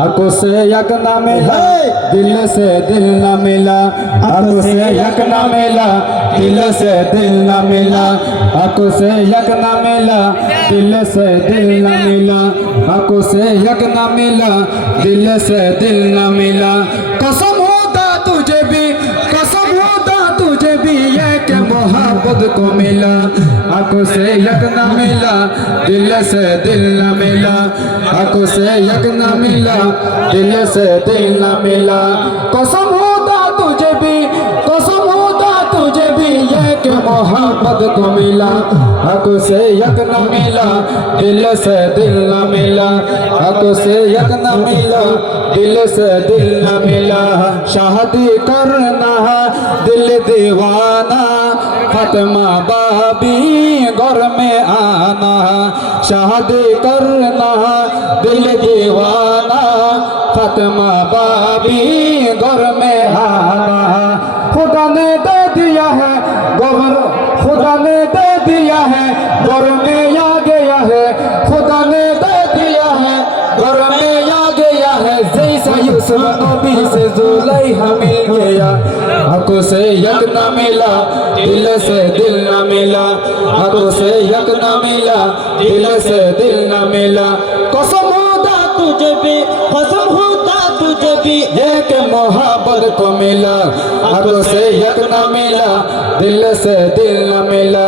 आंखों से यक ना मिला दिल से दिल ना मिला आंखों से यक ना मिला दिल से दिल ना मिला आंखों से यक ना मिला दिल से दिल ना मिला आंखों से यक ना मिला दिल से दिल ना मिला कसम होता तुझे भी कसम होता तुझे भी ये के मोहब्बत को मिला आंखों से यक ना मिला दिल से दिल ना मिला आंखों से यक ना मिला दिल से दिल ना मिला कसम होता तुझे भी कसम होता तुझे भी ये के मोहब्बत को मिला आंखों से यक ना मिला दिल से दिल ना मिला आंखों से यक ना मिला दिल से दिल ना मिला शादी करना दिल दीवाना फातिमा बाबी घर में आना शादी करना दिल दीवाना फातिमा बाबी घर में आना खुदा ने दे दिया है गोबर खुदा ने दे दिया है घर में आ गया है खुदा ने दे दिया है घर में आ गया है जैसा यूसुफ नबी से जुलैहा मिल गया आंखों से यक ना मिला दिल से दिल ना मिला आंखों से यक ना मिला दिल से दिल ना मिला कसम होता तुझे भी कसम होता तुझे भी एक मोहब्बत को मिला आंखों से यक ना मिला दिल से दिल ना मिला।